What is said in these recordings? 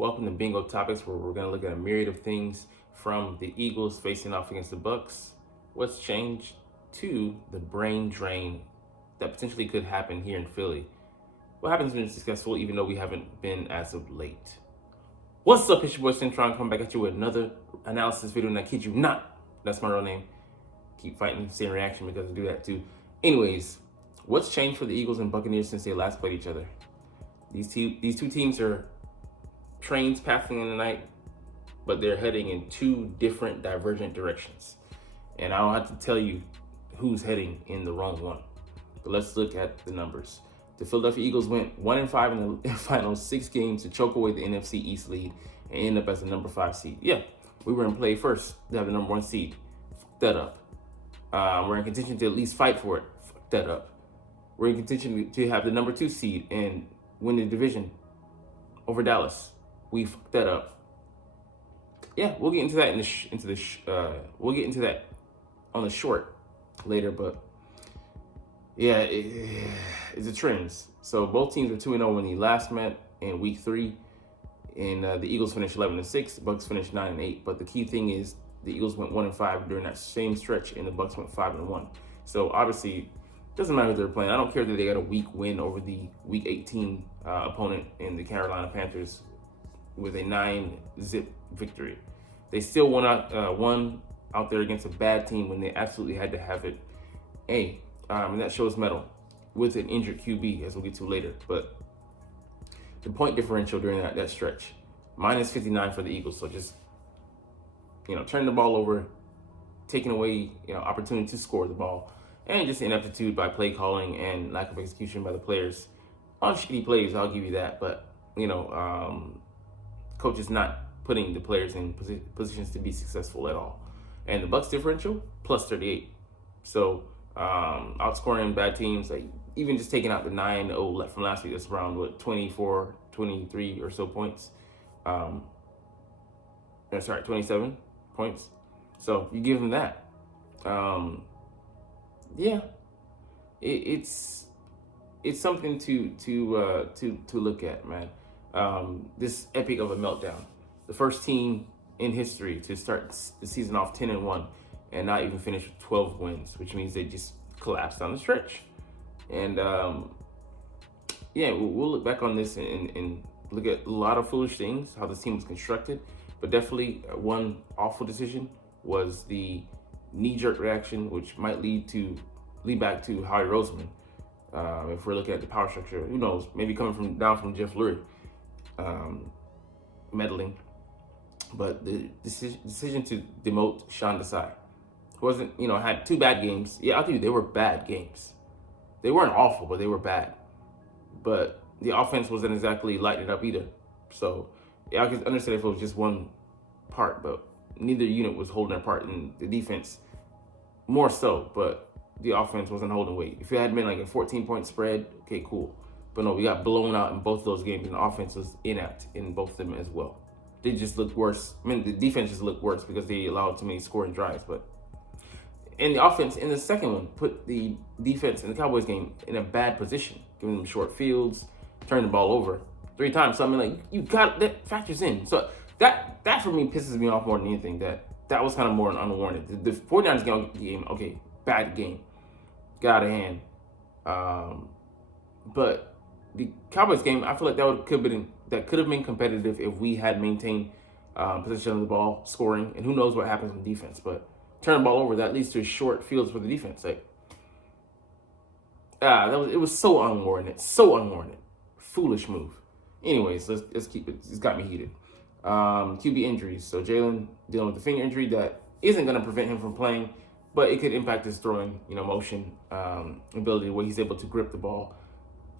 Welcome to Bingo Topics, where we're going to look at a myriad of things from the Eagles facing off against the Bucs, what's changed, to the brain drain that potentially could happen here in Philly. What happens when it's successful, even though we haven't been as of late? What's up, it's your boy Cintron, coming back at you with another analysis video, and I kid you not, that's my real name. Keep fighting the same reaction because I do that too. Anyways, what's changed for the Eagles and Buccaneers since they last played each other? These two teams are trains passing in the night, but they're heading in two different divergent directions. And I don't have to tell you who's heading in the wrong one. But let's look at the numbers. The Philadelphia Eagles went 1-5 in the final 6 games to choke away the NFC East lead and end up as the number 5 seed. Yeah, we were in play first to have the number 1 seed. Fuck that up. We're in contention to at least fight for it. Fuck that up. We're in contention to have the number 2 seed and win the division over Dallas. We fucked that up. Yeah, we'll get into that we'll get into that on the short later, but yeah, it's a trends. So both teams were 2-0 when they last met in week 3, and the Eagles finished 11-6, Bucs finished 9-8. But the key thing is the Eagles went 1-5 during that same stretch, and the Bucs went 5-1. So obviously, it doesn't matter who they're playing. I don't care that they got a weak win over the week 18 opponent in the Carolina Panthers with a 9-zip victory. They still won out there against a bad team when they absolutely had to have it. And that shows mettle with an injured QB, as we'll get to later. But the point differential during that stretch, minus 59 for the Eagles. So just, turning the ball over, taking away, opportunity to score the ball, and just ineptitude by play calling and lack of execution by the players. On shitty plays, I'll give you that. But, coaches not putting the players in positions to be successful at all. And the Bucs differential, plus 38. So outscoring bad teams, like even just taking out the 9-0 from last week, that's around 24, 23 or so points. 27 points. So you give them that. It's something to look at, man. This epic of a meltdown. The first team in history to start the season off 10-1 and not even finish with 12 wins, which means they just collapsed down the stretch. And we'll look back on this and look at a lot of foolish things, how this team was constructed. But definitely one awful decision was the knee-jerk reaction, which might lead back to Howie Roseman. If we're looking at the power structure, who knows? Maybe coming down from Jeff Lurie, meddling. But the decision to demote Sean Desai, who wasn't, had 2 bad games. Yeah, I'll tell you, they were bad games. They weren't awful, but they were bad. But the offense wasn't exactly lighting it up either. So, yeah, I could understand if it was just one part, but neither unit was holding their part, and the defense more so, but the offense wasn't holding weight. If it had been like a 14-point spread, okay, cool. But no, we got blown out in both of those games, and the offense was inept in both of them as well. They just looked worse. I mean, the defense just looked worse because they allowed too many scoring drives. But in the offense, in the second one, put the defense in the Cowboys game in a bad position, giving them short fields, turning the ball over 3 times. So I mean, like, you got that factors in. So that for me pisses me off more than anything. That was kind of more unwarranted. The 49ers game, okay, bad game, got out of hand. But the Cowboys game, I feel like that could have been competitive if we had maintained possession of the ball, scoring, and who knows what happens on defense. But turn the ball over, that leads to short fields for the defense. Like, it was so unwarranted, foolish move. Anyways, let's keep it. It's got me heated. QB injuries. So Jalen dealing with the finger injury that isn't going to prevent him from playing, but it could impact his throwing, motion, ability, where he's able to grip the ball.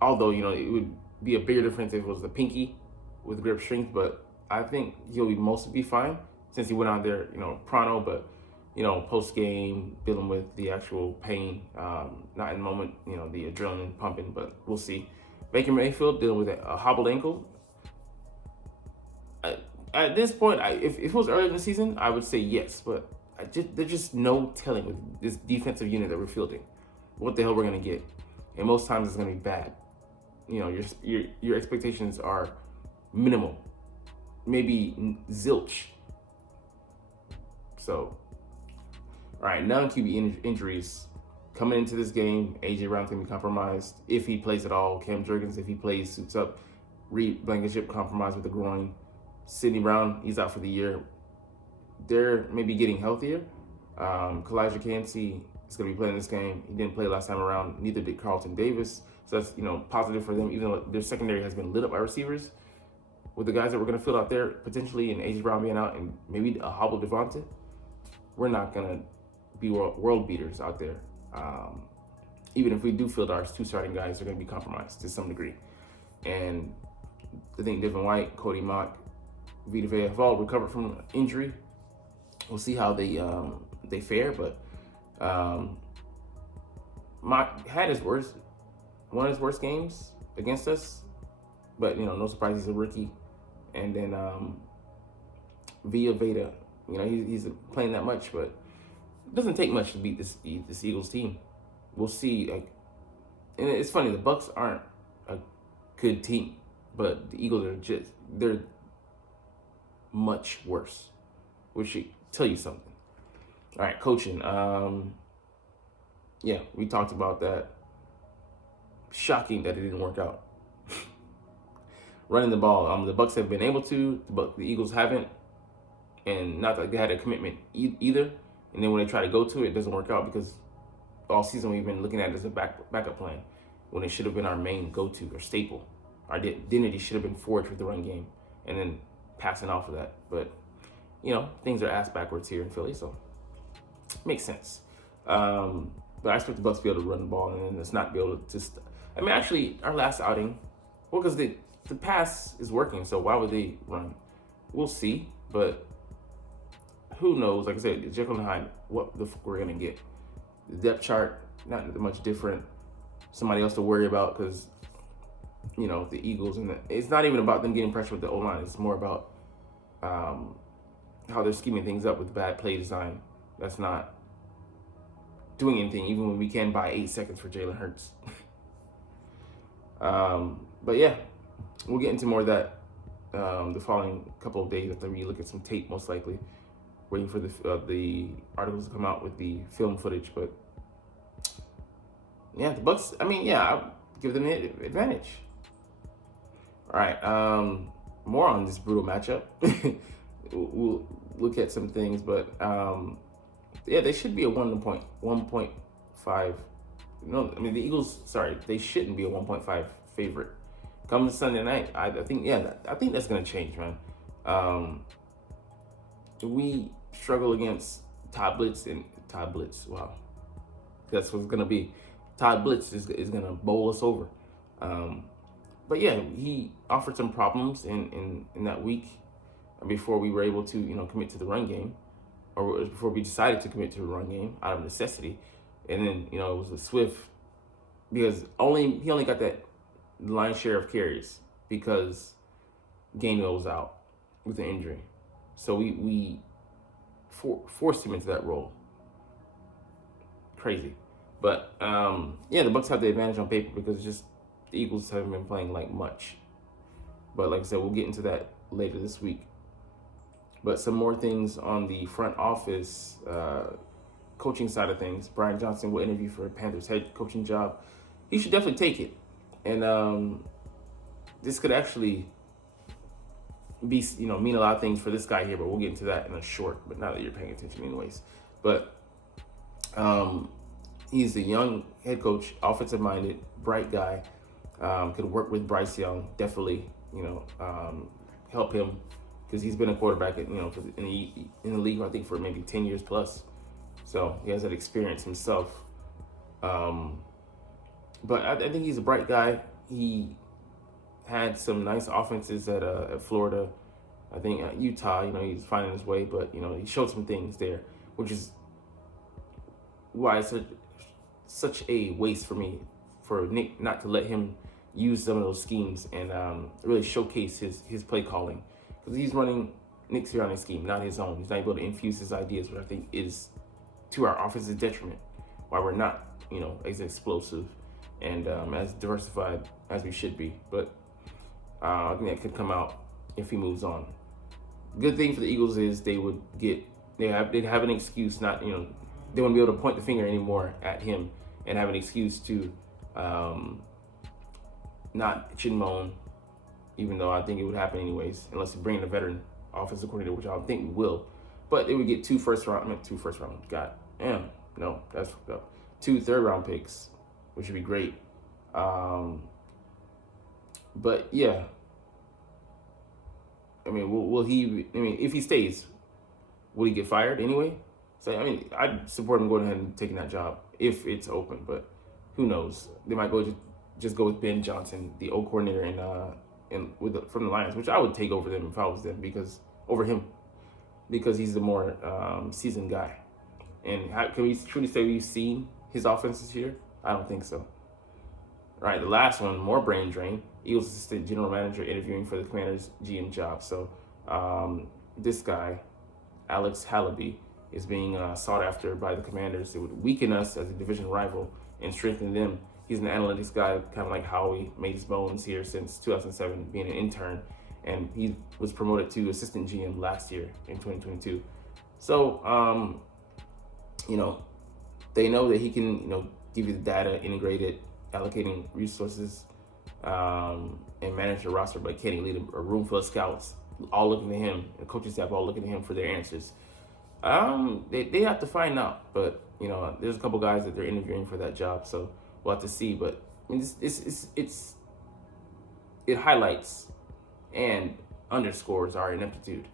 Although, it would be a bigger difference if it was the pinky with grip strength, but I think he'll mostly be fine since he went out there, pronto, but, post game, dealing with the actual pain, not in the moment, the adrenaline pumping, but we'll see. Baker Mayfield dealing with a hobbled ankle. At this point, if it was earlier in the season, I would say yes, but there's just no telling with this defensive unit that we're fielding what the hell we're going to get. And most times it's going to be bad. Your expectations are minimal. maybe zilch. So, all right, non-QB injuries coming into this game. AJ Brown can be compromised if he plays at all. Cam Jurgens, if he plays, suits up. Reed Blankenship compromised with the groin. Sidney Brown, he's out for the year. They're maybe getting healthier. Kalijah Kancey is going to be playing this game. He didn't play last time around. Neither did Carlton Davis. So that's positive for them, even though their secondary has been lit up by receivers. With the guys that we're going to fill out there, potentially, and AJ Brown being out, and maybe a hobble Devontae, we're not going to be world beaters out there. Even if we do field our 2 starting guys, they're going to be compromised to some degree. And I think Devin White, Cody Mock, Vita Vea have all recovered from injury. We'll see how they fare, but Mock had one of his worst games against us, but no surprise, he's a rookie. And then Vita, he's playing that much, but it doesn't take much to beat this Eagles team. We'll see. And it's funny, the Bucs aren't a good team, but the Eagles are they're much worse, which should tell you something. All right, coaching. Yeah, we talked about that. Shocking that it didn't work out. Running the ball. The Bucs have been able to, but the Eagles haven't. And not that they had a commitment either. And then when they try to go to it, it doesn't work out because all season we've been looking at it as a backup plan when it should have been our main go-to or staple. Our identity should have been forged with the run game and then passing off of that. But, things are ass backwards here in Philly, so makes sense. But I expect the Bucs to be able to run the ball and then it's not be able to just... actually, our last outing, because the pass is working, so why would they run? We'll see, but who knows? Like I said, Jekyll and Hyde, what the fuck we're going to get. The depth chart, not much different. Somebody else to worry about because, the Eagles. And it's not even about them getting pressure with the O-line. It's more about how they're scheming things up with bad play design. That's not doing anything, even when we can buy 8 seconds for Jalen Hurts. But yeah, we'll get into more of that the following couple of days after we look at some tape, most likely. Waiting for the articles to come out with the film footage. But yeah, the Bucs, I'll give them the advantage. All right, more on this brutal matchup. We'll look at some things, but yeah, they should be a 1.5. No, the Eagles, they shouldn't be a 1.5 favorite. Come Sunday night, I think that's going to change, man. We struggle against Todd Blitz. Wow. That's what it's going to be. Todd Blitz is going to bowl us over. But yeah, he offered some problems in that week before we were able to, commit to the run game, or before we decided to commit to the run game out of necessity. And then, it was a Swift, because he only got that lion's share of carries because Gainwell was out with an injury. So we forced him into that role. Crazy. But, yeah, the Bucs have the advantage on paper because just the Eagles haven't been playing like much. But like I said, we'll get into that later this week. But some more things on the front office coaching side of things. Brian Johnson will interview for Panthers head coaching job. He should definitely take it. And this could actually be, mean a lot of things for this guy here, but we'll get into that in a short, but not that you're paying attention anyways. But he's a young head coach, offensive-minded, bright guy. Could work with Bryce Young, definitely, help him because he's been a quarterback, in the league, I think, for maybe 10 years plus. So he has that experience himself. But I think he's a bright guy. He had some nice offenses at Florida. I think at Utah, he's finding his way, but, he showed some things there, which is why it's such a waste for Nick not to let him use some of those schemes and really showcase his play calling. Because he's running Nick Sirianni's scheme, not his own. He's not able to infuse his ideas, which I think is to our offense's detriment, why we're not, as explosive and as diversified as we should be. But I think that could come out if he moves on. Good thing for the Eagles is they'd have an excuse not, they wouldn't be able to point the finger anymore at him and have an excuse to not chin moan, even though I think it would happen anyways, unless you bring in a veteran offensive coordinator, which I don't think we will. But they would get two first round. God damn, no, that's fucked up. 2 third-round picks, which would be great. But yeah, I mean, will he? I mean, if he stays, will he get fired anyway? So I mean, I'd support him going ahead and taking that job if it's open. But who knows? They might just go with Ben Johnson, the old coordinator, from the Lions, which I would take over them if I was them, because he's the more seasoned guy. And can we truly say we've seen his offense this year? I don't think so. All right, the last one, more brain drain. Eagles assistant general manager interviewing for the Commanders GM job. So this guy, Alex Halaby, is being sought after by the Commanders. It would weaken us as a division rival and strengthen them. He's an analytics guy, kind of like Howie, made his bones here since 2007, being an intern. And he was promoted to assistant GM last year in 2022. So, they know that he can, give you the data, integrated, allocating resources, and manage the roster, but can he lead a room full of scouts all looking to him, and coaching staff all looking to him for their answers? They have to find out, but there's a couple guys that they're interviewing for that job, so we'll have to see. But I mean, it highlights and underscores our ineptitude.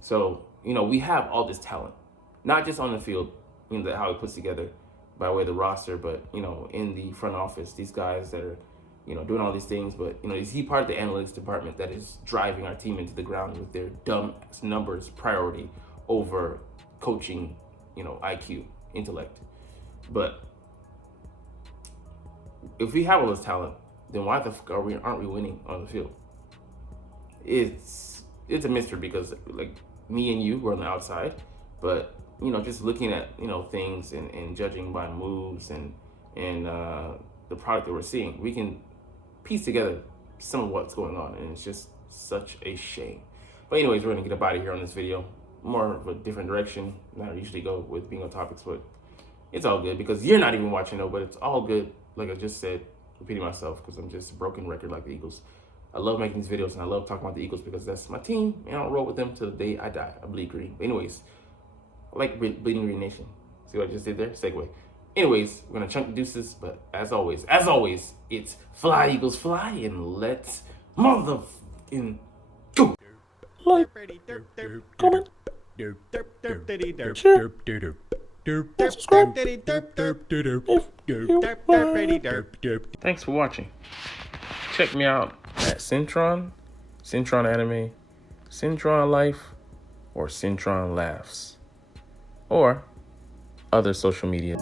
So we have all this talent, not just on the field, how it puts together by way of the roster, but in the front office, these guys that are doing all these things. But is he part of the analytics department that is driving our team into the ground with their dumb numbers priority over coaching, IQ, intellect? But if we have all this talent, then why the fuck aren't we winning on the field? It's a mystery, because like me and you were on the outside, but just looking at things and judging by moves and the product that we're seeing, we can piece together some of what's going on, and it's just such a shame. But anyways, we're gonna get up out of here on this video. More of a different direction than I usually go with being on topics, but it's all good because you're not even watching, but it's all good. Like I just said, repeating myself because I'm just a broken record like the Eagles. I love making these videos and I love talking about the Eagles because that's my team, and I'll roll with them till the day I die. I bleed green. But anyways, I like Bleeding Green Nation. See what I just did there? Segue. Anyways, we're gonna chunk the deuces, but as always, it's fly, Eagles, fly, and let's motherfucking go. Like, comment, share, subscribe. Thanks for watching. Check me out at Cintron, Cintron Anime, Cintron Life, or Cintron Laughs, or other social media.